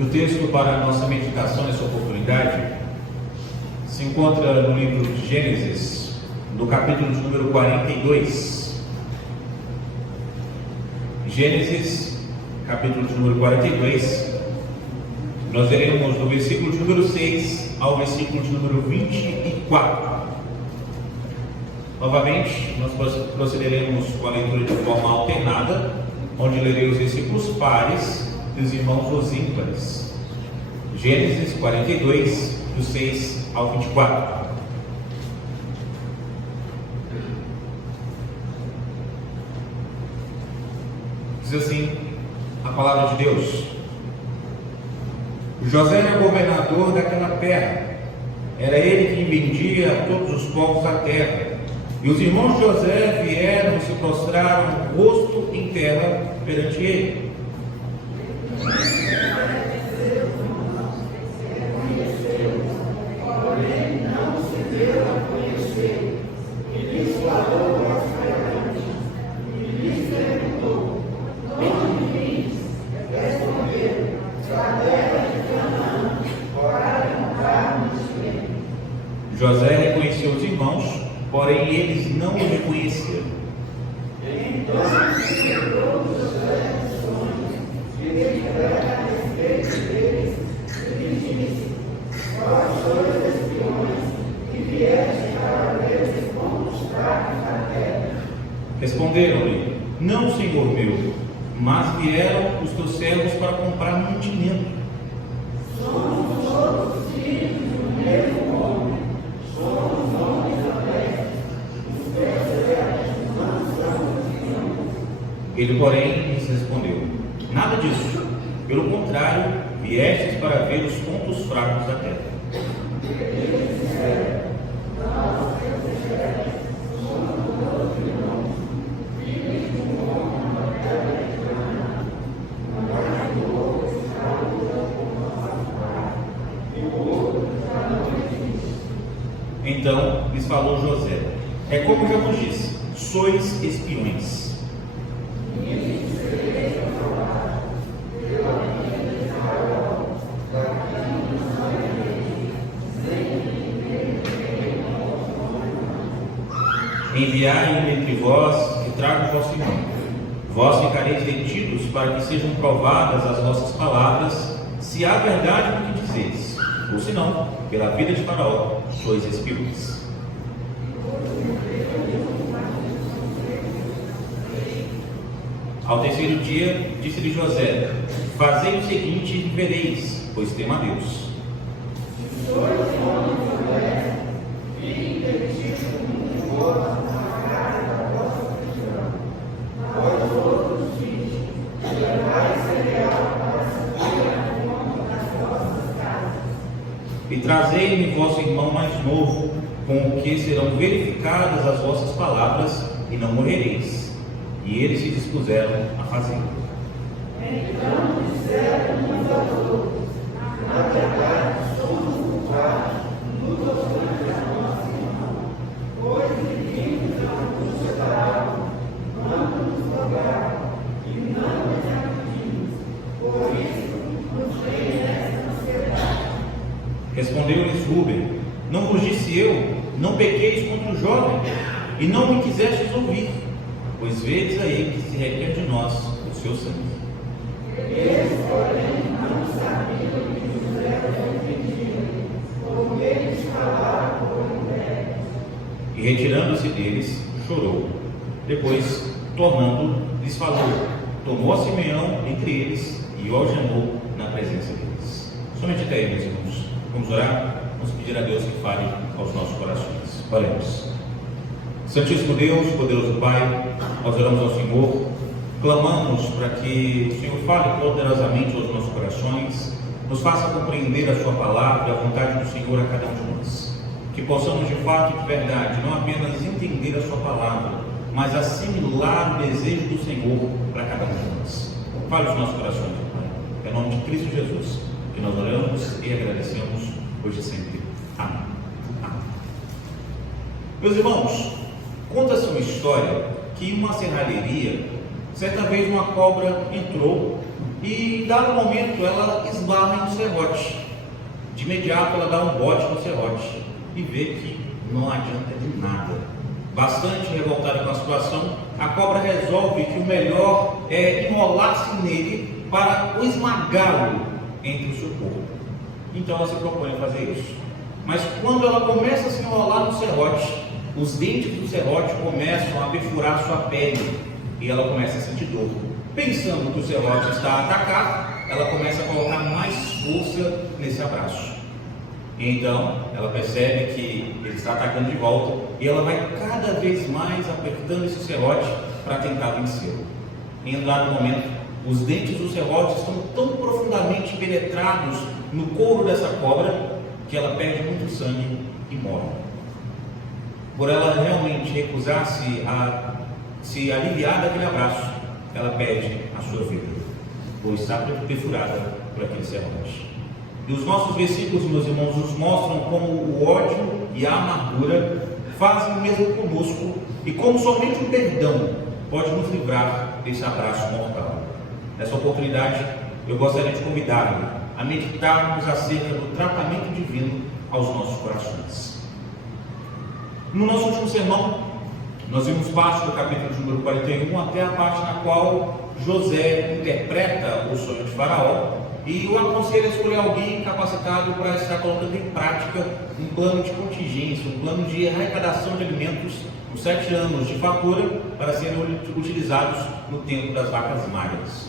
O texto para a nossa meditação nessa oportunidade se encontra no livro de Gênesis, no capítulo de número 42. Gênesis, capítulo de número 42. Nós veremos do versículo de número 6 ao versículo de número 24. Novamente, nós procederemos com a leitura de forma alternada, onde lerei os versículos pares e os irmãos os ímpares. Gênesis 42, do 6 ao 24. Diz assim a palavra de Deus: José era governador daquela terra. Era ele quem vendia a todos os povos da terra. E os irmãos de José vieram e se prostraram, rosto em terra, perante ele. José reconheceu os irmãos, porém eles não o reconheceram. Responderam-lhe: Não, senhor meu, mas vieram os teus servos para comprar mantimento. Somos todos filhos do mesmo homem. Ele, porém, lhes respondeu: Nada disso. Pelo contrário, viestes para ver os pontos fracos da terra. Então lhes falou José: É como já vos disse, sois espiões. Enviai-me entre vós e trago o vosso irmão. Vós ficareis detidos para que sejam provadas as vossas palavras, se há verdade no que dizeis, ou se não, pela vida de Faraó, sois espiões. Ao terceiro dia, disse-lhe José: Fazei o seguinte e vereis, pois temo a Deus. E trazei-me vosso irmão mais novo, com o que serão verificadas as vossas palavras, e não morrereis. E eles se dispuseram a fazê-lo. Então disseram uns aos outros: Na verdade, somos culpados nos ofendas da nossa irmã, pois vivimos na angústia da alma, quando nos rogaram, e não nos acudimos. Por isso, nos vem esta ansiedade. Respondeu-lhes Rúben: Não vos disse eu, não pequeis contra o jovem, e não me quisestes ouvir, pois vedes a ele que se requer de nós o seu sangue. Eles, porém, não sabiam que José os pediu, porque eles falaram por interesse. E retirando-se deles, chorou. Depois, tornando, lhes falou, tomou a Simeão entre eles e o algemou na presença deles. Somente até aí, meus irmãos. Vamos orar? Vamos pedir a Deus que fale aos nossos corações. Oremos. Santíssimo Deus, poderoso Pai, nós oramos ao Senhor, clamamos para que o Senhor fale poderosamente aos nossos corações, nos faça compreender a sua palavra e a vontade do Senhor a cada um de nós. Que possamos de fato e de verdade não apenas entender a sua palavra, mas assimilar o desejo do Senhor para cada um de nós. Fale os nossos corações, Pai. Em nome de Cristo Jesus, que nós oramos e agradecemos hoje e sempre. Amém. Amém. Meus irmãos, conta-se uma história que em uma serralheria, certa vez uma cobra entrou e em dado momento ela esbarra no serrote. De imediato ela dá um bote no serrote e vê que não adianta de nada. Bastante revoltada com a situação, a cobra resolve que o melhor é enrolar-se nele para o esmagá-lo entre o seu corpo. Então ela se propõe a fazer isso. Mas quando ela começa a se enrolar no serrote, os dentes do serrote começam a perfurar sua pele e ela começa a sentir dor. Pensando que o serrote está a atacar, ela começa a colocar mais força nesse abraço. Então ela percebe que ele está atacando de volta e ela vai cada vez mais apertando esse serrote para tentar vencê-lo. Em um dado momento, os dentes do serrote estão tão profundamente penetrados no couro dessa cobra que ela perde muito sangue e morre. Por ela realmente recusar-se a se aliviar daquele abraço, ela perde a sua vida, por estar perfurada por aquele serrote. E os nossos versículos, meus irmãos, nos mostram como o ódio e a amargura fazem o mesmo conosco e como somente o perdão pode nos livrar desse abraço mortal. Nessa oportunidade, eu gostaria de convidar-lhe a meditarmos acerca do tratamento divino aos nossos corações. No nosso último sermão, nós vimos parte do capítulo de número 41 até a parte na qual José interpreta o sonho de Faraó e o aconselha a escolher alguém capacitado para estar colocando em prática um plano de contingência, um plano de arrecadação de alimentos nos 7 anos de fartura para serem utilizados no tempo das vacas magras.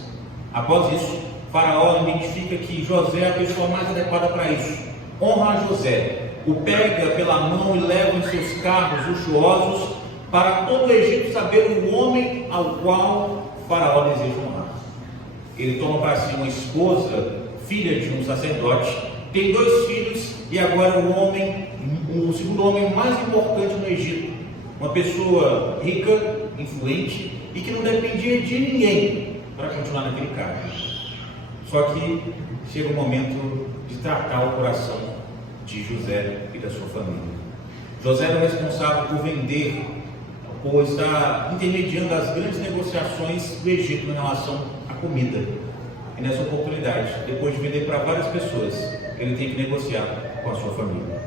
Após isso, Faraó identifica que José é a pessoa mais adequada para isso. Honra a José, o pega pela mão e leva em seus carros luxuosos para todo o Egito saber o homem ao qual Faraó deseja honrar. Ele toma para si uma esposa, filha de um sacerdote, tem 2 filhos e agora o segundo homem mais importante no Egito, uma pessoa rica, influente e que não dependia de ninguém para continuar naquele cargo. Só que chega o momento de tratar o coração de José e da sua família. José era o responsável por vender, por estar intermediando as grandes negociações do Egito em relação à comida. E nessa oportunidade, depois de vender para várias pessoas, ele tem que negociar com a sua família.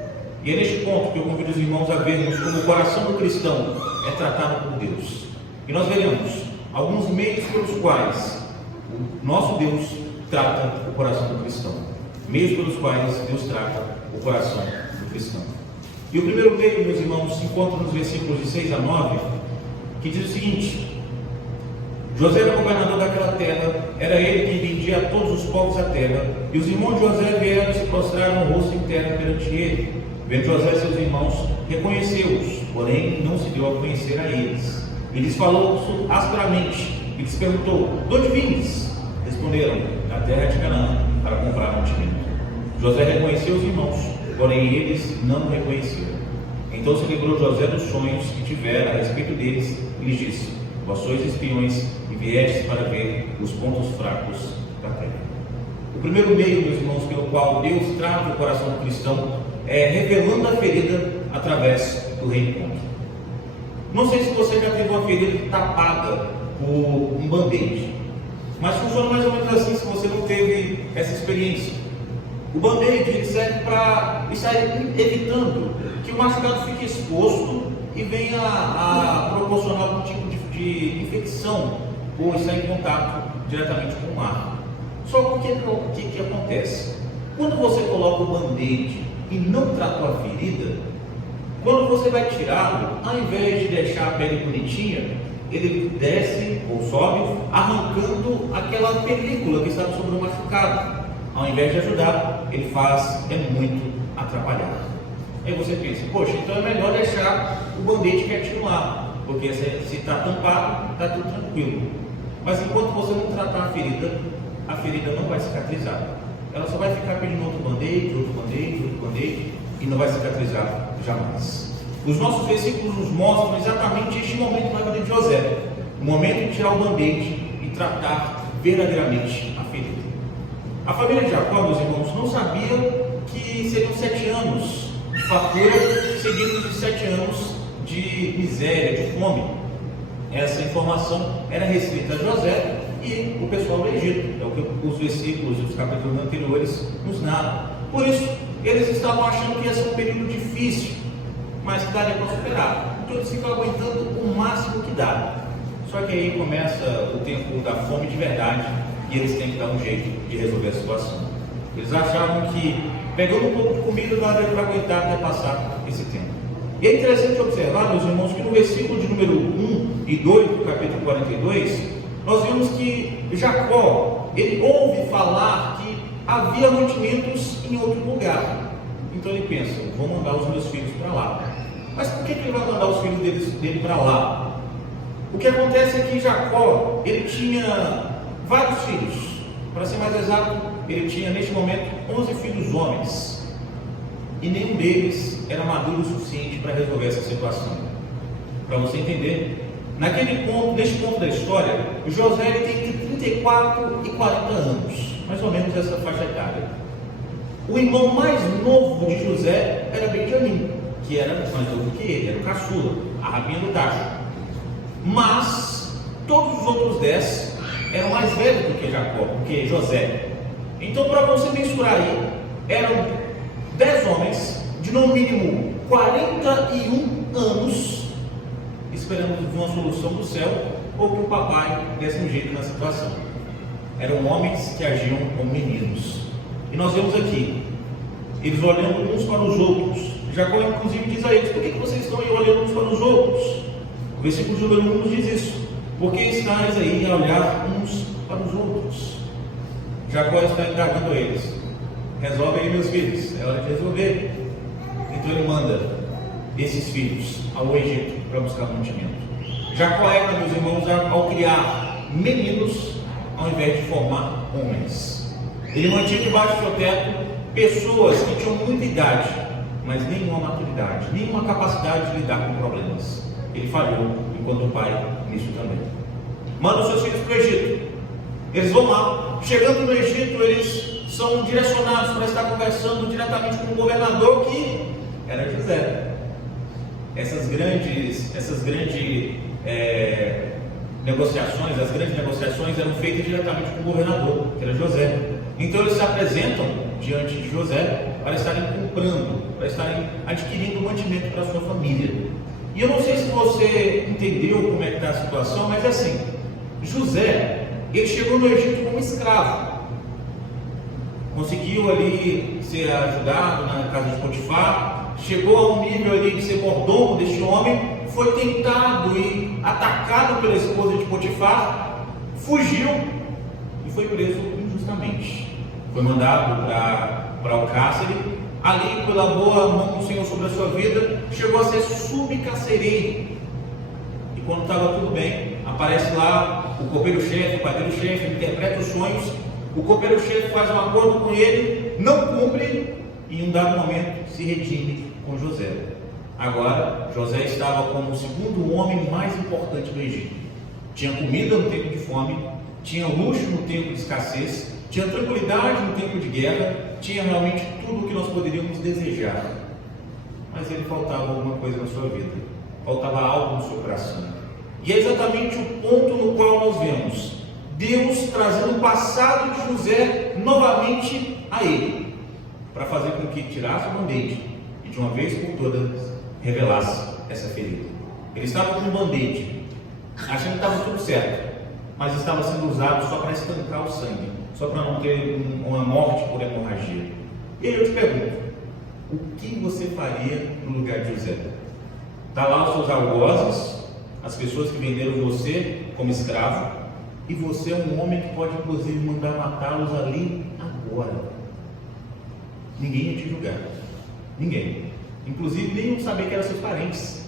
E é neste ponto que eu convido os irmãos a vermos como o coração do cristão é tratado por Deus. E nós veremos alguns meios pelos quais o nosso Deus trata o coração do cristão. Meios pelos quais Deus trata o coração do cristão. E o primeiro meio, meus irmãos, se encontra nos versículos de 6 a 9, que diz o seguinte: José era governador daquela terra, era ele quem vendia a todos os povos da terra, e os irmãos de José vieram e se prostraram o rosto em terra perante ele. Vendo José e seus irmãos, reconheceu-os, porém não se deu a conhecer a eles. E lhes falou asperamente, e lhes perguntou: de onde vindes? Responderam: da terra de Canaã, para comprar mantimento. José reconheceu os irmãos, porém eles não o reconheceram. Então se lembrou José dos sonhos que tivera a respeito deles, e lhes disse: vós sois espiões e viestes para ver os pontos fracos da terra. O primeiro meio, meus irmãos, pelo qual Deus trata o coração do cristão é revelando a ferida através do reencontro. Não sei se você já teve uma ferida tapada por um band-aid, mas funciona mais ou menos assim se você não teve essa experiência. O band-aid serve para estar evitando que o machucado fique exposto e venha a proporcionar algum tipo de infecção por estar em contato diretamente com o ar. Só que o que acontece? Quando você coloca o band-aid e não tratou a ferida, quando você vai tirá-lo, ao invés de deixar a pele bonitinha, ele desce ou sobe, arrancando aquela película que estava sobre o machucado. Ao invés de ajudar, ele faz muito atrapalhar. Aí você pensa: poxa, então é melhor deixar o band-aid quietinho lá, porque se está tampado, está tudo tranquilo. Mas enquanto você não tratar a ferida não vai cicatrizar. Ela só vai ficar pedindo outro band-aid, outro band-aid, outro band-aid, e não vai cicatrizar jamais. Os nossos versículos nos mostram exatamente este momento na vida de José, o momento de tirar o band-aid e tratar verdadeiramente a ferida. A família de Jacó, meus irmãos, não sabia que seriam 7 anos de fartura, seguidos de 7 anos de miséria, de fome. Essa informação era restrita a José e o pessoal do Egito. É o que os versículos dos capítulos anteriores nos narram. Por isso, eles estavam achando que ia ser um período difícil, mas que daria para superar. Então eles ficam aguentando o máximo que dá. Só que aí começa o tempo da fome de verdade e eles têm que dar um jeito de resolver a situação. Eles achavam que pegando um pouco de comida daria para aguentar até passar esse tempo. E é interessante observar, meus irmãos, que no versículo de número 1 e 2 do capítulo 42, nós vemos que Jacó, ele ouve falar que havia mantimentos em outro lugar. Então ele pensa, vou mandar os meus filhos para lá. Mas por que ele vai mandar os filhos dele para lá? O que acontece é que Jacó, ele tinha vários filhos. Para ser mais exato, ele tinha neste momento 11 filhos homens. E nenhum deles era maduro o suficiente para resolver essa situação. Para você entender, neste ponto da história, José tem entre 34 e 40 anos, mais ou menos essa faixa etária. O irmão mais novo de José era Benjamim, que era mais novo que ele, era o caçula, a rabinha do tacho. Mas todos os outros 10 eram mais velhos do que José. Então, para você mensurar aí, eram 10 homens de no mínimo 41 anos esperando uma solução do céu ou que o papai desse um jeito na situação. Eram homens que agiam como meninos. E nós vemos aqui, eles olhando uns para os outros. Jacó inclusive diz a eles, por que vocês estão aí olhando uns para os outros? O versículo número 1 nos diz isso. Por que estáis aí a olhar uns para os outros? Jacó está indagando eles. Resolve aí, meus filhos, é hora de resolver. Então ele manda esses filhos ao Egito para buscar mantimento. Jacó era, meus irmãos, ao criar meninos ao invés de formar homens. Ele mantinha debaixo do seu teto pessoas que tinham muita idade, mas nenhuma maturidade, nenhuma capacidade de lidar com problemas. Ele falhou enquanto pai nisso também. Manda os seus filhos para o Egito. Eles vão lá. Chegando no Egito, eles são direcionados para estar conversando diretamente com o governador, que era José. Essas grandes negociações, as grandes negociações eram feitas diretamente com o governador, que era José. Então eles se apresentam diante de José para estarem comprando, para estarem adquirindo mantimento para a sua família. E eu não sei se você entendeu como é que está a situação, mas é assim, José, ele chegou no Egito como escravo, conseguiu ali ser ajudado na casa de Potifar, chegou a um nível ali de ser mordomo deste homem, foi tentado e atacado pela esposa de Potifar, fugiu e foi preso injustamente. Foi mandado para o cárcere, ali pela boa mão do Senhor sobre a sua vida, chegou a ser subcarcereiro. E quando estava tudo bem, aparece lá o copeiro-chefe, o padeiro-chefe, interpreta os sonhos, o copeiro-chefe faz um acordo com ele, não cumpre, e em um dado momento se redime com José. Agora, José estava como o segundo homem mais importante do Egito. Tinha comida no tempo de fome, tinha luxo no tempo de escassez, tinha tranquilidade no tempo de guerra, tinha realmente tudo o que nós poderíamos desejar. Mas ele faltava alguma coisa na sua vida, faltava algo no seu coração. E é exatamente o ponto no qual nós vemos Deus trazendo o passado de José novamente a ele, para fazer com que tirasse o band-aid e de uma vez por todas revelasse essa ferida. Ele estava com um band-aid, achando que estava tudo certo, mas estava sendo usado só para estancar o sangue, só para não ter uma morte por hemorragia. E aí eu te pergunto, o que você faria no lugar de José? Está lá os seus algozes, as pessoas que venderam você como escravo, e você é um homem que pode inclusive mandar matá-los ali agora. Ninguém ia te julgar, ninguém, inclusive nem saber que eram seus parentes.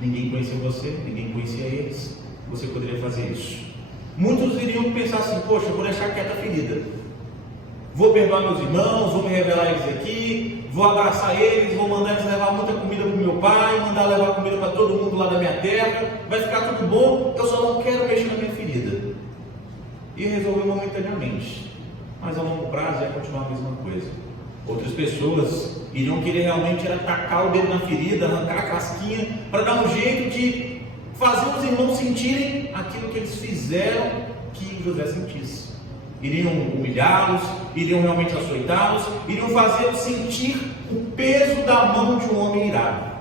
Ninguém conhecia você, ninguém conhecia eles. Você poderia fazer isso. Muitos iriam pensar assim, poxa, eu vou deixar quieta a ferida, vou perdoar meus irmãos, vou me revelar eles aqui, vou abraçar eles, vou mandar eles levar muita comida para o meu pai, mandar levar comida para todo mundo lá da minha terra, vai ficar tudo bom, eu só não quero mexer na minha ferida. E resolver momentaneamente, mas a longo prazo vai continuar a mesma coisa. Outras pessoas iriam querer realmente atacar o dedo na ferida, arrancar a casquinha, para dar um jeito de fazer os irmãos sentirem aquilo que eles fizeram que José sentisse. Iriam humilhá-los, iriam realmente açoitá-los, iriam fazê-los sentir o peso da mão de um homem irado.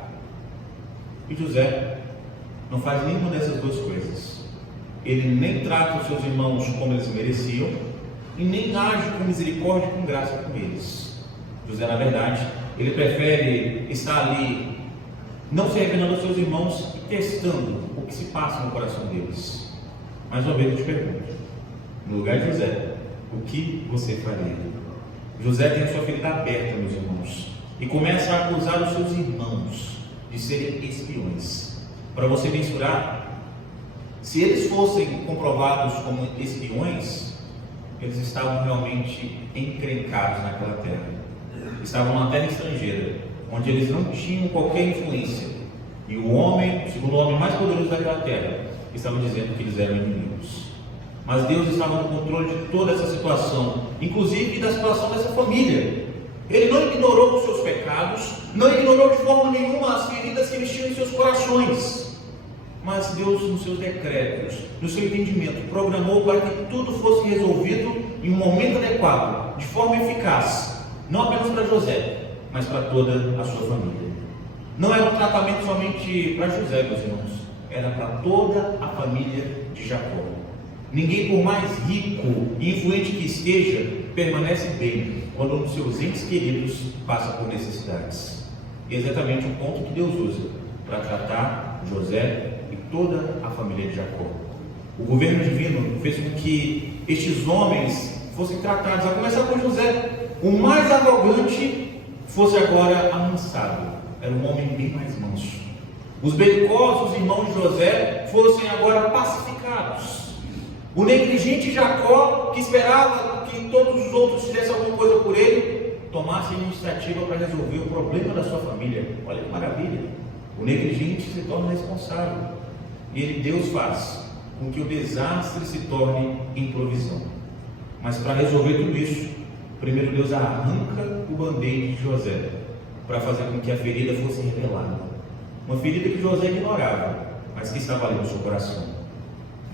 E José não faz nenhuma dessas duas coisas. Ele nem trata os seus irmãos como eles mereciam, e nem age com misericórdia e com graça com eles. José, na verdade, ele prefere estar ali, não se revelando aos seus irmãos e testando o que se passa no coração deles. Mais uma vez eu te pergunto, no lugar de José, o que você faria? José tem a sua ferida aberta, meus irmãos, e começa a acusar os seus irmãos de serem espiões. Para você mensurar, se eles fossem comprovados como espiões, eles estavam realmente encrencados naquela terra. Estavam na terra estrangeira, onde eles não tinham qualquer influência. E o homem, o segundo homem mais poderoso daquela terra, estava dizendo que eles eram inimigos. Mas Deus estava no controle de toda essa situação, inclusive da situação dessa família. Ele não ignorou os seus pecados, não ignorou de forma nenhuma as feridas que eles tinham em seus corações. Mas Deus, nos seus decretos, no seu entendimento, programou para que tudo fosse resolvido em um momento adequado, de forma eficaz, não apenas para José, mas para toda a sua família. Não era um tratamento somente para José, meus irmãos, era para toda a família de Jacó. Ninguém, por mais rico e influente que esteja, permanece bem quando um dos seus entes queridos passa por necessidades. E é exatamente o ponto que Deus usa para tratar José e toda a família de Jacó. O governo divino fez com que estes homens fossem tratados, a começar por José. O mais arrogante fosse agora amansado. Era um homem bem mais manso. Os belicosos irmãos de José fossem agora pacificados. O negligente Jacó, que esperava que todos os outros fizessem alguma coisa por ele, tomasse a iniciativa para resolver o problema da sua família. Olha que maravilha! O negligente se torna responsável. E Deus faz com que o desastre se torne em provisão. Mas para resolver tudo isso, primeiro Deus arranca o band-aid de José, para fazer com que a ferida fosse revelada. Uma ferida que José ignorava, mas que estava ali no seu coração.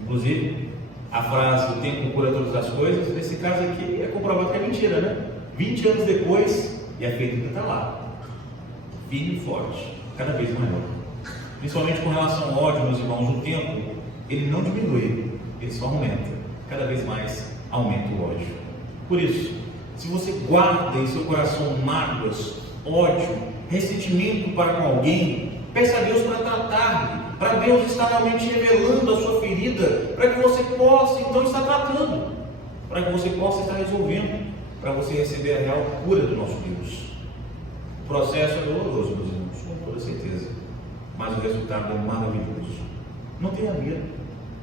Inclusive, a frase "o tempo cura todas as coisas", nesse caso aqui é comprovado que é mentira, né? 20 anos depois, e a ferida está lá, firme e forte, cada vez maior. Principalmente com relação ao ódio, meus irmãos, o tempo, ele não diminui, ele só aumenta. Cada vez mais aumenta o ódio. Por isso, se você guarda em seu coração mágoas, ódio, ressentimento para com alguém, peça a Deus para tratar-lhe, para Deus estar realmente revelando a sua ferida, para que você possa então estar tratando, para que você possa estar resolvendo, para você receber a real cura do nosso Deus. O processo é doloroso, meus irmãos, com toda certeza, mas o resultado é maravilhoso. Não tenha medo,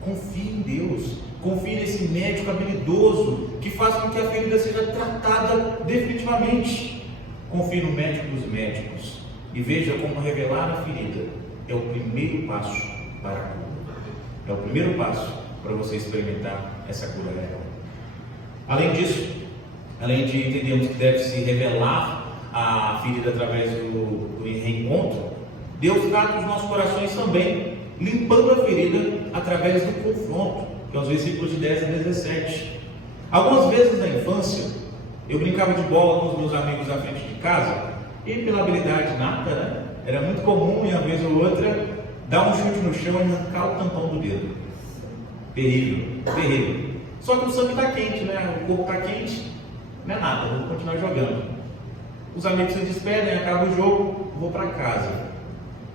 confie em Deus, confie nesse médico habilidoso que faz com que a ferida seja tratada definitivamente. Confie no médico dos médicos e veja como revelar a ferida é o primeiro passo para a cura. É o primeiro passo para você experimentar essa cura real. Além disso, além de entendermos que deve-se revelar a ferida através do reencontro, Deus trata os nossos corações também, limpando a ferida através do confronto, que é os versículos de 10 a 17. Algumas vezes na infância, eu brincava de bola com os meus amigos à frente de casa, e pela habilidade nata, né? Era muito comum, em uma vez ou outra, dar um chute no chão e arrancar o tampão do dedo. Terrível, terrível. Só que o sangue está quente, né? O corpo está quente, não é nada, vou continuar jogando. Os amigos se despedem, acaba o jogo, vou para casa.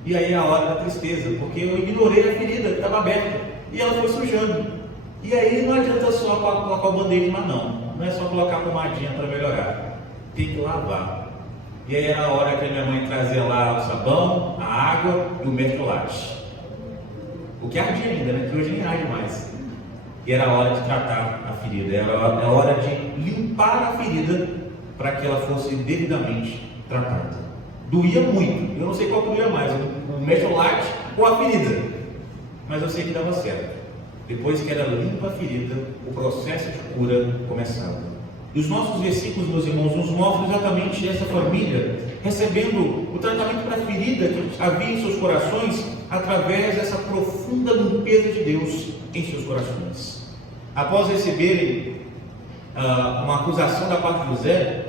E aí é a hora da tristeza, porque eu ignorei a ferida que estava aberta e ela foi sujando. E aí não adianta só colocar o band-aid, mas não é só colocar a pomadinha para melhorar, tem que lavar. E aí era a hora que a minha mãe trazia lá o sabão, a água e o mertiolate. O que ardia ainda, né? Que hoje nem arde mais. E era a hora de tratar a ferida, era a hora de limpar a ferida para que ela fosse devidamente tratada. Doía muito, eu não sei qual que doía mais, o mertiolate ou a ferida, mas eu sei que dava certo. Depois que era limpa a ferida, o processo de cura começava. E os nossos versículos, meus irmãos, nos mostram exatamente essa família recebendo o tratamento para a ferida que havia em seus corações através dessa profunda limpeza de Deus em seus corações. após receberem uma acusação da parte de José,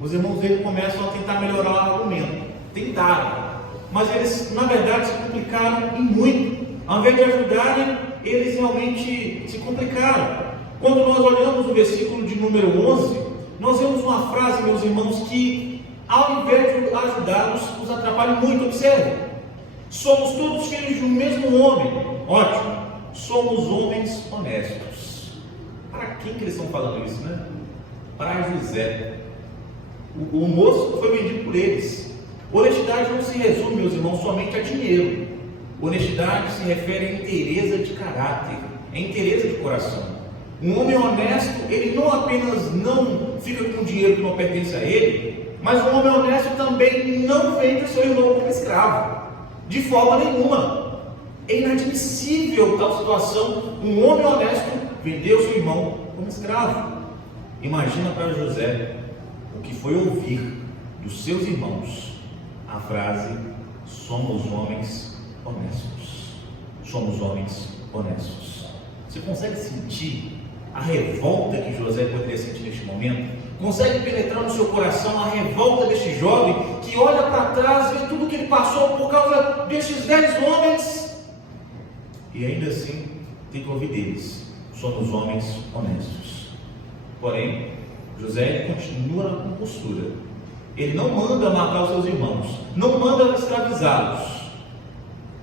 os irmãos dele começam a tentar melhorar o argumento. Tentaram, mas eles na verdade se complicaram e muito. Ao invés de ajudarem, eles realmente se complicaram. Quando nós olhamos o versículo de número 11, nós vemos uma frase, meus irmãos, que ao invés de ajudá-los, os atrapalha muito. Observe: somos todos filhos de um mesmo homem. Ótimo, somos homens honestos. Para quem que eles estão falando isso, né? Para José. O moço foi vendido por eles. Honestidade não se resume, meus irmãos, somente a dinheiro. Honestidade se refere à inteireza de caráter, à inteireza de coração. Um homem honesto, ele não apenas não fica com dinheiro que não pertence a ele, mas um homem honesto também não vende o seu irmão como escravo, de forma nenhuma. É inadmissível tal situação, um homem honesto vender o seu irmão como escravo. Imagina para José o que foi ouvir dos seus irmãos a frase: somos homens honestos. Somos homens honestos. Você consegue sentir a revolta que José poderia sentir neste momento? Consegue penetrar no seu coração a revolta deste jovem que olha para trás, vê tudo que ele passou por causa destes 10 homens e ainda assim tem que ouvir deles: somos homens honestos. Porém, José continua na compostura. Ele não manda matar os seus irmãos, não manda escravizá-los,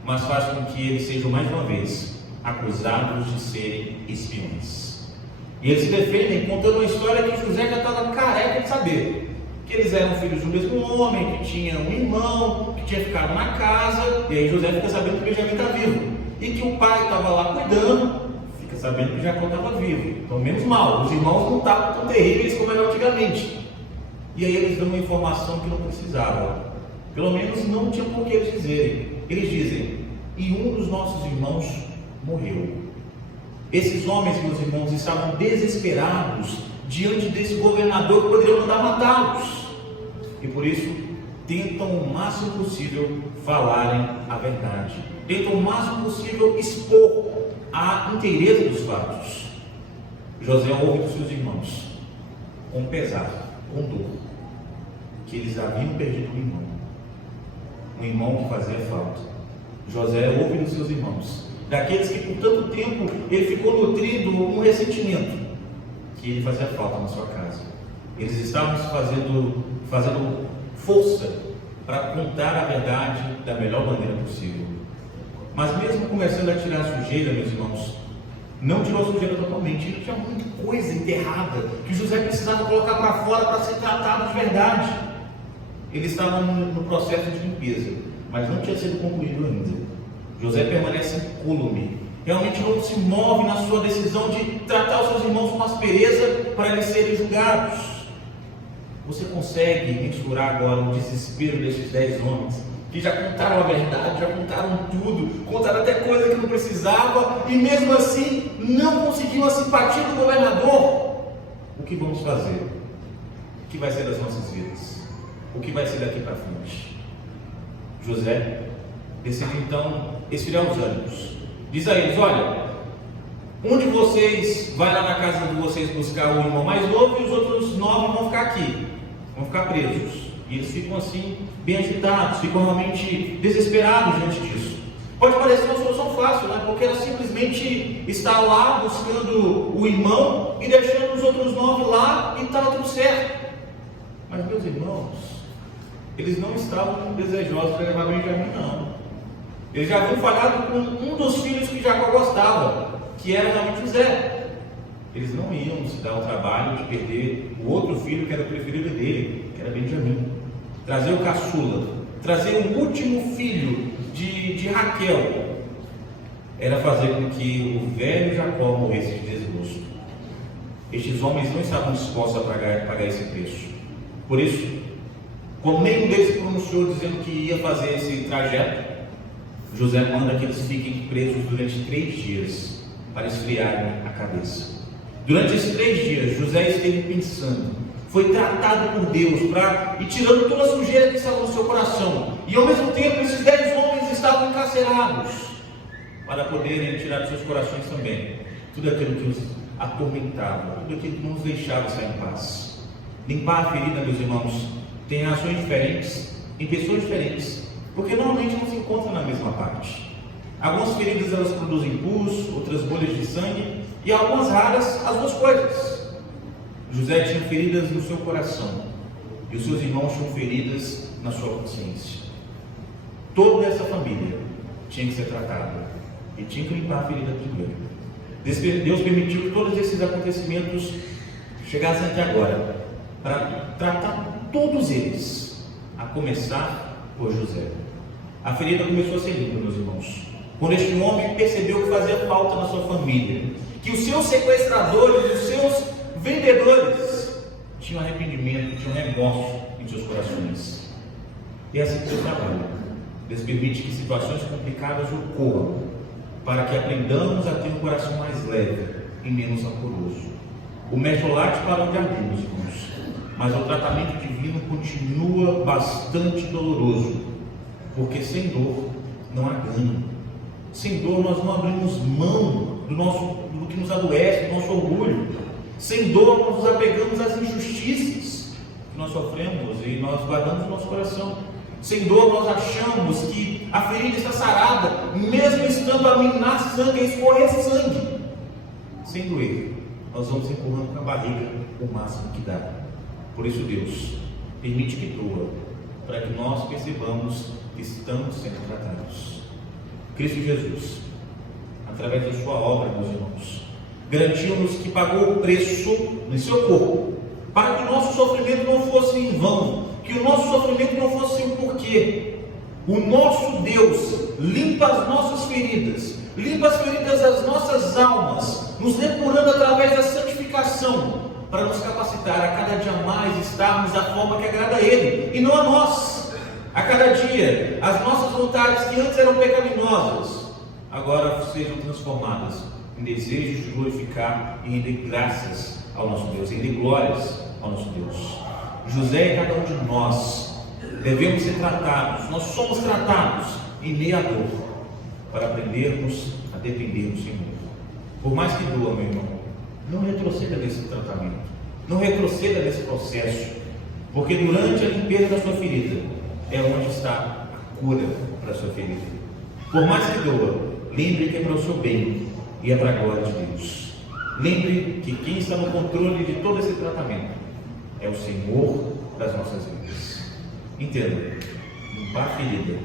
mas faz com que eles sejam mais uma vez acusados de serem espiões. E eles se defendem contando uma história que José já estava careca de saber: que eles eram filhos do mesmo homem, que tinha um irmão, que tinha ficado na casa. E aí José fica sabendo que Benjamim está vivo, e que o pai estava lá cuidando, fica sabendo que Jacó estava vivo. Então menos mal, os irmãos não estavam tão terríveis como eram antigamente. E aí eles dão uma informação que não precisavam, pelo menos não tinha por que eles dizerem. Eles dizem: e um dos nossos irmãos morreu. Esses homens, meus irmãos, estavam desesperados diante desse governador que poderia mandar matá-los, e por isso tentam o máximo possível falarem a verdade, tentam o máximo possível expor a inteireza dos fatos. José ouve dos seus irmãos com pesar, com dor, que eles haviam perdido um irmão que fazia falta. José ouve dos seus irmãos, daqueles que por tanto tempo ele ficou nutrido um ressentimento, que ele fazia falta na sua casa. Eles estavam fazendo força para contar a verdade da melhor maneira possível. Mas mesmo começando a tirar a sujeira, meus irmãos, não tirou a sujeira totalmente. Ele tinha muita coisa enterrada que José precisava colocar para fora para ser tratado de verdade. Ele estava no processo de limpeza, mas não tinha sido concluído ainda. José permanece incólume, realmente não se move na sua decisão de tratar os seus irmãos com aspereza para eles serem julgados. Você consegue mensurar agora o desespero destes 10 homens que já contaram a verdade, já contaram tudo, contaram até coisa que não precisava, e mesmo assim não conseguiu a simpatia do governador? O que vamos fazer? O que vai ser das nossas vidas? O que vai ser daqui para frente? José decide então esfriar os ânimos. Diz a eles: olha, um de vocês vai lá na casa de vocês buscar o irmão mais novo, e os outros 9 vão ficar aqui, vão ficar presos. E eles ficam assim, bem agitados, ficam realmente desesperados diante disso. Pode parecer uma solução fácil, né? Porque era simplesmente estar lá buscando o irmão e deixando os outros 9 lá e estava tudo certo. Mas, meus irmãos, eles não estavam desejosos de levar Benjamim, não. Eles já haviam falhado com um dos filhos que Jacó gostava, que era realmente José. Eles não iam se dar o trabalho de perder o outro filho que era o preferido dele, que era Benjamim. Trazer o caçula, trazer o último filho de Raquel, era fazer com que o velho Jacó morresse de desgosto. Estes homens não estavam dispostos a pagar esse preço. Por isso, como nenhum deles se pronunciou dizendo que ia fazer esse trajeto, José manda que eles fiquem presos durante 3 dias para esfriarem a cabeça. Durante esses 3 dias, José esteve pensando, foi tratado por Deus e tirando toda a sujeira que estava no seu coração. E ao mesmo tempo, esses 10 homens estavam encarcerados para poderem tirar dos seus corações também tudo aquilo que atormentava, tudo aquilo que não nos deixava estar em paz. Limpar a ferida, meus irmãos, tem ações diferentes, em pessoas diferentes, porque normalmente não se encontram na mesma parte. Algumas feridas elas produzem pus, outras bolhas de sangue, e algumas raras as duas coisas. José tinha feridas no seu coração, e os seus irmãos tinham feridas na sua consciência. Toda essa família tinha que ser tratada, e tinha que limpar a ferida primeiro. Deus permitiu que todos esses acontecimentos chegassem até agora, para tratar todos eles, a começar por José. A ferida começou a ser limpa, meus irmãos, quando este homem percebeu que fazia falta na sua família, que os seus sequestradores, os seus vendedores tinham arrependimento, tinham remorso em seus corações. E é assim que Deus trabalha. Deus permite que situações complicadas ocorram, para que aprendamos a ter um coração mais leve e menos rancoroso. O mertiolate parou de arder, meus irmãos, mas o tratamento divino continua bastante doloroso, porque sem dor não há ganho. Sem dor nós não abrimos mão do que nos adoece, do nosso orgulho. Sem dor nós nos apegamos às injustiças que nós sofremos e nós guardamos no nosso coração. Sem dor nós achamos que a ferida está sarada, mesmo estando a minar sangue, a escorrer sangue. Sem doer, nós vamos empurrando com a barriga o máximo que dá. Por isso Deus permite que doa, para que nós percebamos que estamos sendo tratados. Cristo Jesus, através da sua obra, meus irmãos, garantiu-nos que pagou o preço no seu corpo, para que o nosso sofrimento não fosse em vão, que o nosso sofrimento não fosse sem porquê. O nosso Deus limpa as nossas feridas, limpa as feridas das nossas almas, nos depurando através da santificação, para nos capacitar a cada dia mais estarmos da forma que agrada a Ele, e não a nós. A cada dia, as nossas vontades que antes eram pecaminosas, agora sejam transformadas em desejos de glorificar e render graças ao nosso Deus, render glórias ao nosso Deus. José e cada um de nós devemos ser tratados, nós somos tratados em meio à dor, para aprendermos a depender do Senhor. Por mais que doa, meu irmão, não retroceda nesse tratamento, não retroceda nesse processo, porque durante a limpeza da sua ferida é onde está a cura para a sua ferida. Por mais que doa, lembre que é para o seu bem e é para a glória de Deus. Lembre que quem está no controle de todo esse tratamento é o Senhor das nossas vidas. Entenda, limpar a ferida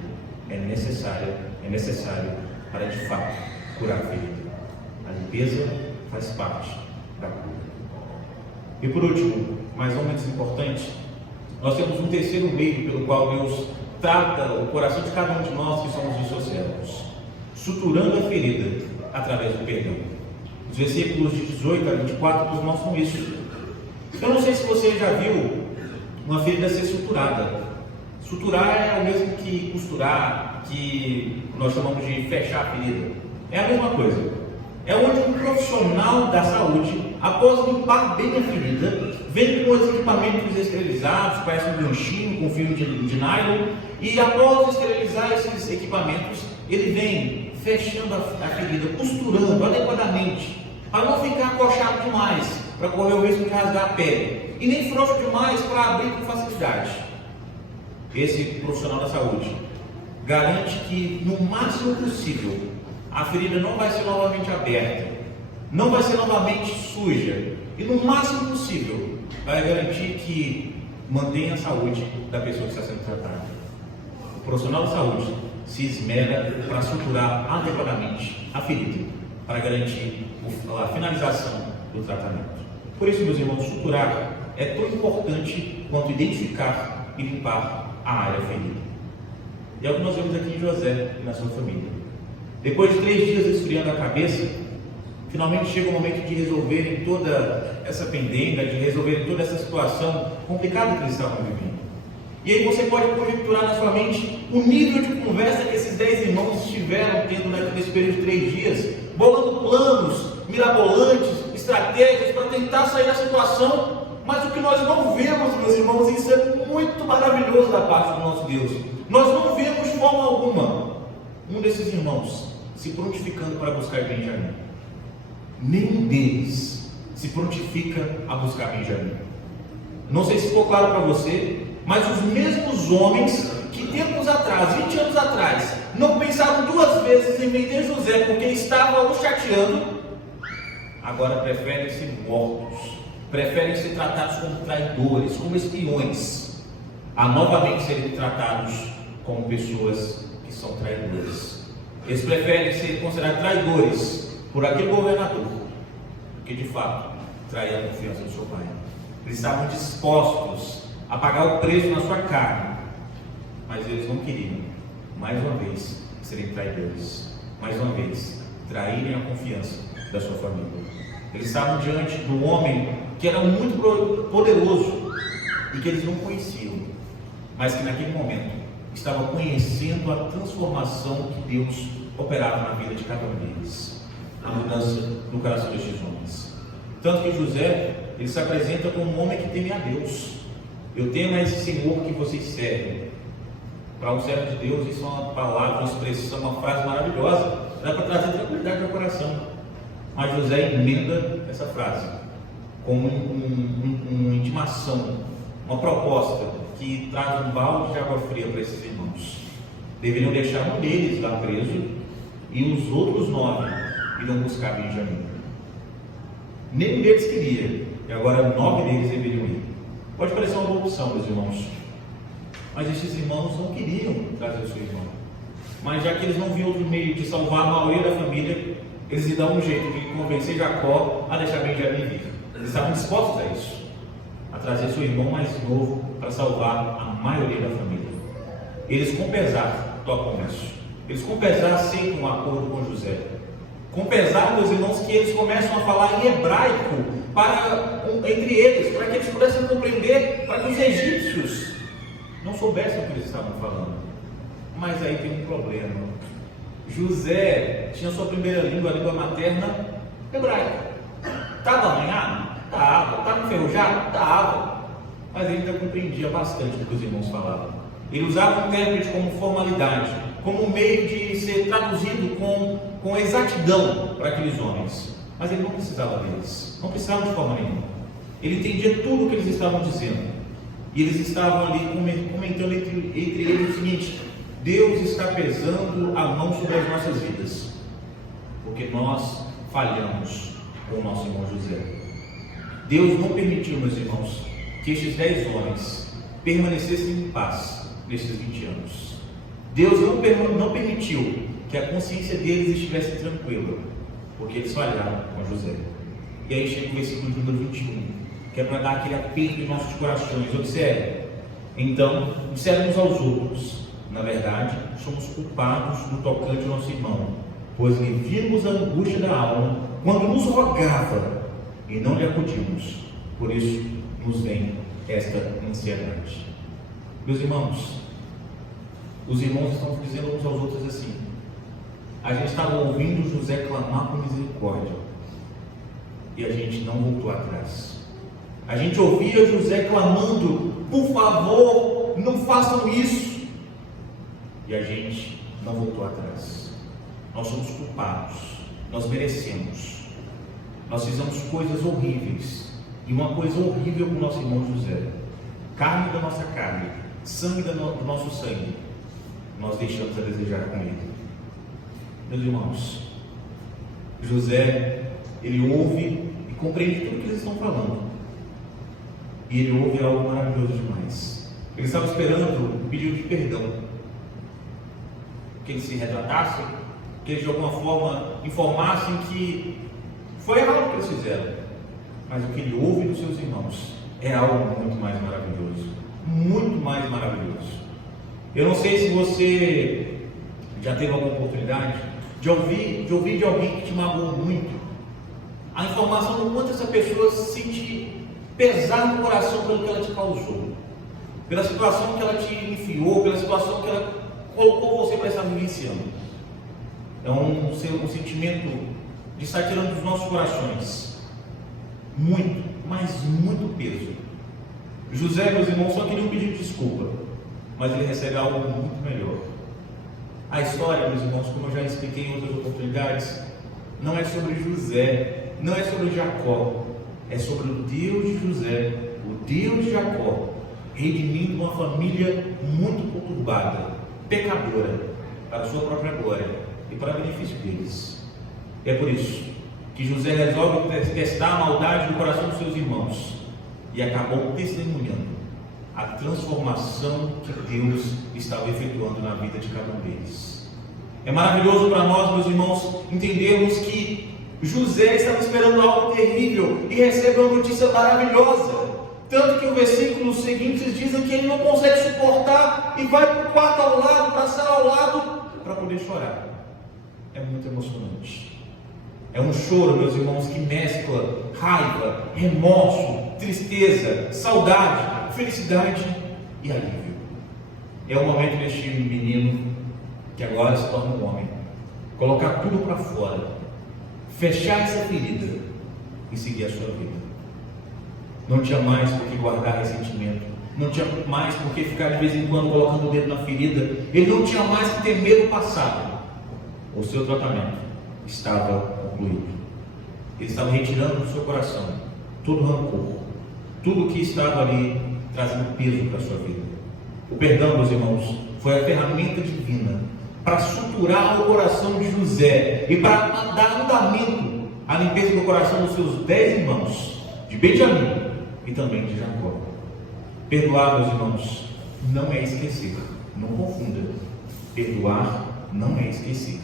é necessário para de fato curar a ferida. A limpeza faz parte da cura. E por último, mas não menos importante, nós temos um terceiro meio pelo qual Deus trata o coração de cada um de nós que somos os seus servos, suturando a ferida através do perdão. Os versículos de 18 a 24 nos mostram isso. Eu não sei se você já viu uma ferida ser suturada. Suturar é o mesmo que costurar, que nós chamamos de fechar a ferida. É a mesma coisa. É onde um profissional da saúde, após limpar bem a ferida, vem com os equipamentos esterilizados, parece um ganchinho com filme de nylon, e após esterilizar esses equipamentos, ele vem fechando a ferida, costurando adequadamente, para não ficar acochado demais, para correr o risco de rasgar a pele, e nem frouxo demais para abrir com facilidade. Esse profissional da saúde garante que, no máximo possível, a ferida não vai ser novamente aberta, não vai ser novamente suja, e no máximo possível vai garantir que mantenha a saúde da pessoa que está sendo tratada. O profissional de saúde se esmera para suturar adequadamente a ferida, para garantir a finalização do tratamento. Por isso, meus irmãos, suturar é tão importante quanto identificar e limpar a área ferida. E é o que nós vemos aqui em José e na sua família. Depois de 3 dias esfriando a cabeça, finalmente chega o momento de resolverem toda essa pendenga, de resolverem toda essa situação complicada que eles estavam vivendo. E aí você pode conjecturar na sua mente o nível de conversa que esses 10 irmãos estiveram tendo nesse período de 3 dias, bolando planos mirabolantes, estratégias para tentar sair da situação. Mas o que nós não vemos, meus irmãos, isso é muito maravilhoso da parte do nosso Deus. Nós não vemos de forma alguma um desses irmãos se prontificando para buscar Benjamim. Nenhum deles se prontifica a buscar Benjamim. Não sei se ficou claro para você, mas os mesmos homens que tempos atrás, 20 anos atrás, não pensaram duas vezes em vender José porque estava o chateando, agora preferem ser mortos, preferem ser tratados como traidores, como espiões, a novamente serem tratados como pessoas que são traidores. Eles preferem ser considerados traidores por aquele governador que de fato traía a confiança do seu pai. Eles estavam dispostos a pagar o preço na sua carne, mas eles não queriam, mais uma vez, serem traidores, mais uma vez, traírem a confiança da sua família. Eles estavam diante do homem que era muito poderoso e que eles não conheciam, mas que naquele momento estava conhecendo a transformação que Deus operava na vida de cada um deles, a mudança no coração destes homens. Tanto que José, ele se apresenta como um homem que teme a Deus. Eu temo a esse Senhor que vocês servem. Para um servo de Deus, isso é uma palavra, uma expressão, uma frase maravilhosa, dá para trazer tranquilidade ao coração. Mas José emenda essa frase como uma intimação, uma proposta que traz um balde de água fria para esses irmãos. Deveriam deixar um deles lá preso e os outros 9 iriam buscar Benjamim. Nenhum deles queria, e agora 9 deles deveriam ir. Pode parecer uma boa opção, meus irmãos, mas estes irmãos não queriam trazer o seu irmão. Mas já que eles não viam outro meio de salvar a maioria da família, eles lhe dão um jeito de convencer Jacó a deixar Benjamim vir. Eles estavam dispostos a isso, a trazer seu irmão mais novo para salvar a maioria da família. Eles com pesar tocam isso. Eles com pesar aceitam um acordo com José. Com pesar, meus irmãos, que eles começam a falar em hebraico entre eles, para que eles pudessem compreender, para que os egípcios não soubessem o que eles estavam falando. Mas aí tem um problema. José tinha sua primeira língua, a língua materna, hebraica. Estava amanhado? Estava. Estava enferrujado? Estava. Mas ele ainda compreendia bastante do que os irmãos falavam. Ele usava o intérprete como formalidade, como um meio de ser traduzido com exatidão para aqueles homens. Mas ele não precisava deles, não precisava de forma nenhuma. Ele entendia tudo o que eles estavam dizendo. E eles estavam ali comentando entre eles o seguinte: Deus está pesando a mão sobre as nossas vidas, porque nós falhamos com o nosso irmão José. Deus não permitiu, meus irmãos, que estes 10 homens permanecessem em paz nestes 20 anos. Deus não permitiu que a consciência deles estivesse tranquila, porque eles falharam com José. E aí chega o versículo número 21, que é para dar aquele aperto em nossos corações. Observe. Então, disseram uns aos outros: na verdade, somos culpados no tocante ao nosso irmão, pois lhe vimos a angústia da alma quando nos rogava e não lhe acudimos. Por isso nos vem esta ansiedade. Meus irmãos, os irmãos estão dizendo uns aos outros assim: a gente estava ouvindo José clamar por misericórdia e a gente não voltou atrás. A gente ouvia José clamando: por favor, não façam isso, e a gente não voltou atrás. Nós somos culpados, nós merecemos, nós fizemos coisas horríveis, e uma coisa horrível com o nosso irmão José: carne da nossa carne, sangue do nosso sangue, nós deixamos a desejar com ele. Meus irmãos, José, ele ouve e compreende tudo que eles estão falando, e ele ouve algo maravilhoso demais. Ele estava esperando um pedido de perdão, que eles se retratassem, que eles de alguma forma informassem que foi errado o que eles fizeram. Mas o que ele ouve dos seus irmãos é algo muito mais maravilhoso, muito mais maravilhoso. Eu não sei se você já teve alguma oportunidade de ouvir de alguém que te magoou muito, a informação do quanto essa pessoa se sente pesar no coração pelo que ela te causou, pela situação que ela te enfiou, pela situação que ela colocou você para estar vivenciando. É um sentimento de estar tirando dos nossos corações muito, mas muito peso. José, meus irmãos, só queria um pedido de desculpa, mas ele recebe algo muito melhor. A história, meus irmãos, como eu já expliquei em outras oportunidades, não é sobre José, não é sobre Jacó, é sobre o Deus de José, o Deus de Jacó, redimindo uma família muito conturbada, pecadora, para a sua própria glória e para o benefício deles. É por isso que José resolve testar a maldade do coração dos seus irmãos e acabou testemunhando a transformação que Deus estava efetuando na vida de cada um deles. É maravilhoso para nós, meus irmãos, entendermos que José estava esperando algo terrível e recebe uma notícia maravilhosa. Tanto que os versículos seguintes dizem que ele não consegue suportar e vai para o quarto ao lado, para a sala ao lado, para poder chorar. É muito emocionante. É um choro, meus irmãos, que mescla raiva, remorso, tristeza, saudade, felicidade e alívio. É o momento deste menino que agora se torna um homem, colocar tudo para fora, fechar essa ferida e seguir a sua vida. Não tinha mais por que guardar ressentimento, não tinha mais por que ficar de vez em quando colocando o dedo na ferida, ele não tinha mais que temer o passado. O seu tratamento estava concluído. Ele estava retirando do seu coração todo rancor, tudo que estava ali trazendo peso para a sua vida. O perdão, meus irmãos, foi a ferramenta divina para suturar o coração de José e para dar andamento à limpeza do coração dos seus 10 irmãos, de Benjamim e também de Jacó. Perdoar, meus irmãos, não é esquecer. Não confunda. Perdoar não é esquecer.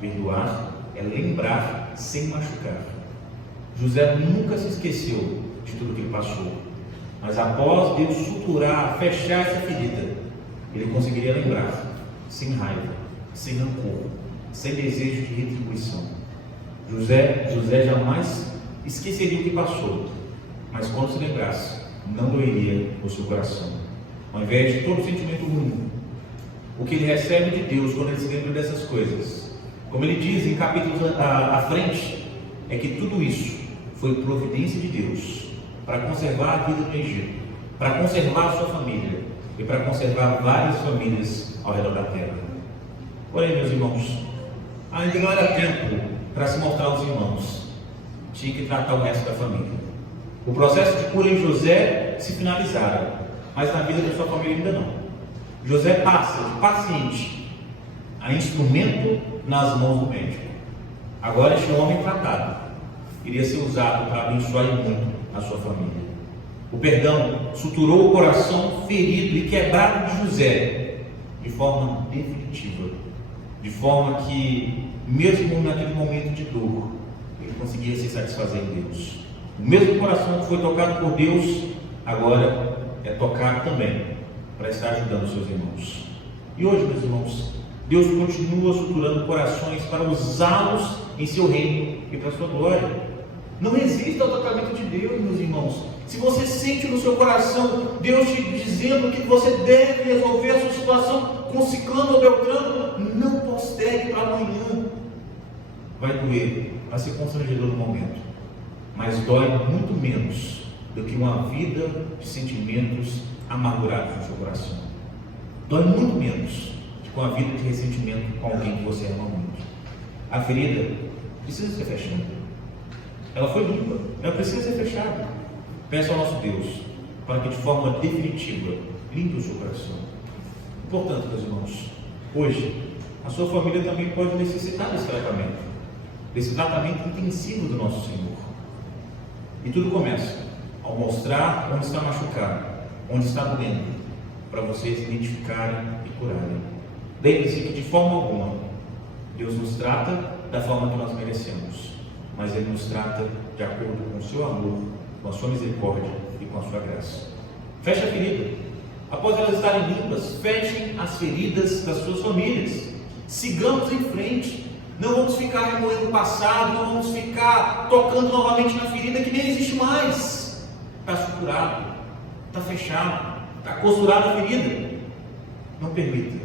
Perdoar é lembrar sem machucar. José nunca se esqueceu de tudo que ele passou, mas após Deus suturar, fechar essa ferida, ele conseguiria lembrar sem raiva, sem rancor, sem desejo de retribuição. José jamais esqueceria o que passou, mas quando se lembrasse, não doeria o seu coração. Ao invés de todo sentimento ruim, o que ele recebe de Deus quando ele se lembra dessas coisas, como ele diz em capítulos à frente, é que tudo isso foi providência de Deus para conservar a vida no Egito, para conservar a sua família e para conservar várias famílias ao redor da terra. Porém, meus irmãos, ainda não era tempo para se mostrar aos irmãos, tinha que tratar o resto da família. O processo de cura em José se finalizara, mas na vida da sua família ainda não. José passa de paciente a instrumento nas mãos do médico. Agora este homem tratado iria ser usado para abençoar muito a sua família. O perdão suturou o coração ferido e quebrado de José de forma definitiva, de forma que, mesmo naquele momento de dor, ele conseguia se satisfazer em Deus. O mesmo coração que foi tocado por Deus, agora é tocado também para estar ajudando os seus irmãos. E hoje, meus irmãos, Deus continua suturando corações para usá-los em seu reino e para a sua glória. Não resista ao tratamento de Deus, meus irmãos. Se você sente no seu coração Deus te dizendo que você deve resolver a sua situação com ciclano ou beltrano, não postergue para amanhã. Vai doer, vai ser constrangedor no momento, mas dói muito menos do que uma vida de sentimentos amargurados no seu coração. Dói muito menos do que uma vida de ressentimento com alguém que você ama muito. A ferida precisa ser fechada. Ela foi limpa, ela precisa ser fechada. Peça ao nosso Deus para que de forma definitiva limpe o seu coração. Portanto, meus irmãos, hoje a sua família também pode necessitar desse tratamento intensivo do nosso Senhor. E tudo começa ao mostrar onde está machucado, onde está doendo, para vocês identificarem e curarem. Lembre-se que de forma alguma Deus nos trata da forma que nós merecemos, mas Ele nos trata de acordo com o seu amor, com a sua misericórdia e com a sua graça. Feche a ferida. Após elas estarem limpas, fechem as feridas das suas famílias. Sigamos em frente. Não vamos ficar remoendo o passado, não vamos ficar tocando novamente na ferida que nem existe mais. Está suturado, está fechado, está costurada a ferida. Não permita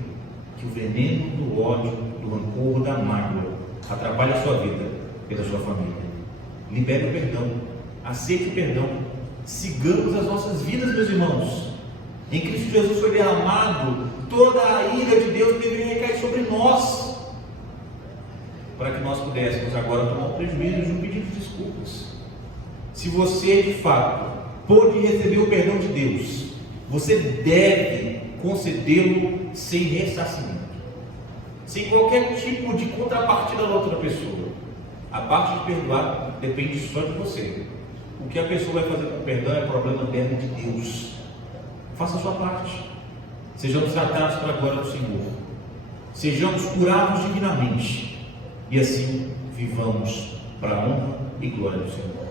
que o veneno do ódio, do rancor, da mágoa atrapalhe a sua vida e da sua família. Libere o perdão, aceite o perdão, sigamos as nossas vidas, meus irmãos. Em Cristo Jesus foi derramado toda a ira de Deus que deveria recair sobre nós, para que nós pudéssemos agora tomar o prejuízo de um pedido de desculpas. Se você de fato pôde receber o perdão de Deus, você deve concedê-lo sem ressarcimento, sem qualquer tipo de contrapartida da outra pessoa. A parte de perdoar depende só de você. O que a pessoa vai fazer com o perdão é problema dela de Deus. Faça a sua parte. Sejamos tratados para a glória do Senhor. Sejamos curados dignamente. E assim vivamos para a honra e glória do Senhor.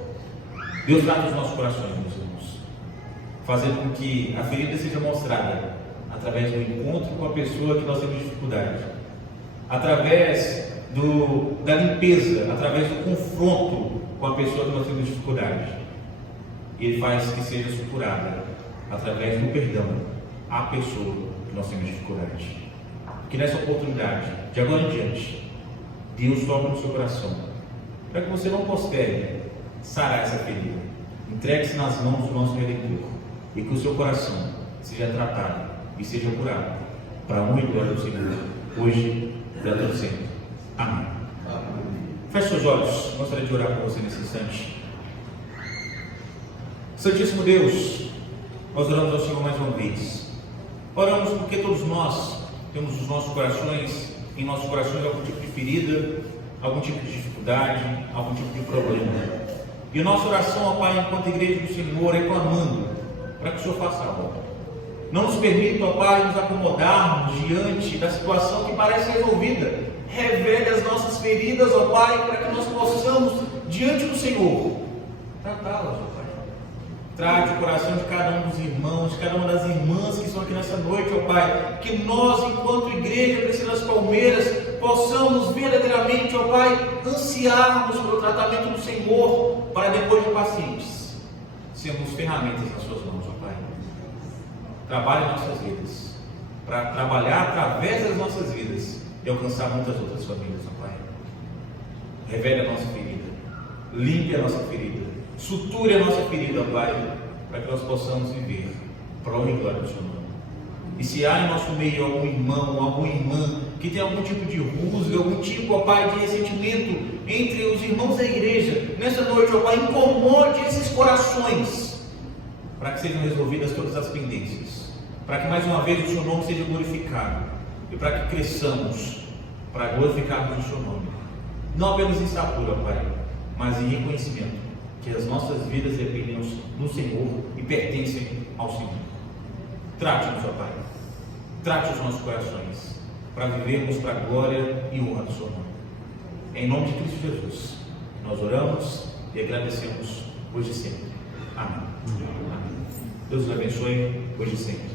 Deus trata os nossos corações, meus irmãos, fazendo com que a ferida seja mostrada através do encontro com a pessoa que nós temos dificuldade, através da limpeza, através do confronto com a pessoa que nós temos dificuldade. Ele faz que seja curada através do perdão à pessoa que nós temos dificuldade. Que nessa oportunidade, de agora em diante, Deus toque no seu coração, para que você não postergue sarar essa ferida. Entregue-se nas mãos do nosso Redentor, e que o seu coração seja tratado e seja curado para a honra e glória do Senhor, hoje e para todo sempre. Amém. Feche seus olhos. Gostaria de orar por você nesse instante. Santíssimo Deus, nós oramos ao Senhor mais uma vez. Oramos porque todos nós temos os nossos corações, em nossos corações algum tipo de ferida, algum tipo de dificuldade, algum tipo de problema. E a nossa oração, ó Pai, enquanto igreja do Senhor, é clamando para que o Senhor faça a obra. Não nos permita, ó Pai, nos acomodarmos diante da situação que parece resolvida. Revele as nossas feridas, ó Pai, para que nós possamos, diante do Senhor, tratá-las, ó Pai. Trate o coração de cada um dos irmãos, de cada uma das irmãs que estão aqui nessa noite, ó Pai. Que nós, enquanto igreja Priscila das Palmeiras, possamos verdadeiramente, ó Pai, ansiarmos pelo tratamento do Senhor, para depois de pacientes, sermos ferramentas nas suas mãos, ó Pai. Trabalhe em nossas vidas, para trabalhar através das nossas vidas e alcançar muitas outras famílias, ó Pai. Revele a nossa ferida, limpe a nossa ferida, suture a nossa ferida, ó Pai, para que nós possamos viver para a honra e glória do Seu nome. E se há em nosso meio algum irmão, alguma irmã que tem algum tipo de rusga, algum tipo, ó Pai, de ressentimento entre os irmãos da igreja, nessa noite, ó Pai, incomode esses corações, para que sejam resolvidas todas as pendências, para que mais uma vez o Seu nome seja glorificado, e para que cresçamos, para glorificarmos o Seu nome, não apenas em estatura, Pai, mas em reconhecimento, que as nossas vidas dependem do Senhor e pertencem ao Senhor. Trate-nos, ó Pai, trate os nossos corações, para vivermos para a glória e honra do Seu nome. Em nome de Cristo Jesus, nós oramos e agradecemos hoje e sempre. Amém. Amém. Deus os abençoe hoje e sempre.